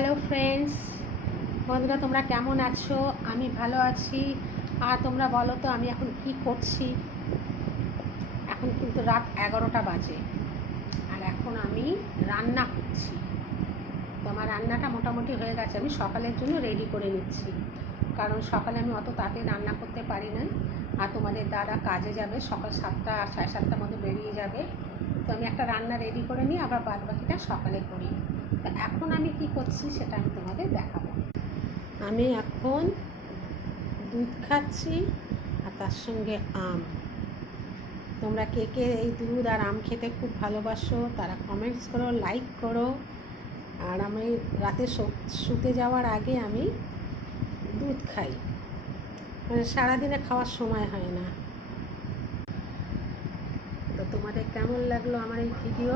Hello friends, বন্ধুরা তোমরা কেমন আছো? আমি ভালো আছি। আর তোমরা বলো তো আমি এখন কি করছি। এখন কিন্তু রাত 11টা বাজে আর এখন আমি রান্না করছি। তো আমার রান্নাটা মোটামুটি হয়ে গেছে, আমি সকালের জন্য রেডি করে নিচ্ছি, কারণ সকালে আমি অত তাড়াতাড়ি রান্না করতে পারি না। আর তোমাদের দাদা কাজে যাবে, সকাল 7টা 7:30টার মধ্যে বেরিয়ে যাবে। তো আমি একটা রান্না রেডি করে নিই, আবার বাদ বাকিটা সকালে করি। তো এখন আমি কি করছি সেটা আমি তোমাদের দেখাবো। আমি এখন দুধ খাচ্ছি আর তার সঙ্গে আম। তোমরা কে কে এই দুধ আর আম খেতে খুব ভালোবাসো তারা কমেন্টস করো, লাইক করো। আর আমি রাতে শুতে যাওয়ার আগে আমি দুধ খাই, মানে সারাদিনে খাওয়ার সময় হয় না। তো তোমাদের কেমন লাগলো আমার এই ভিডিও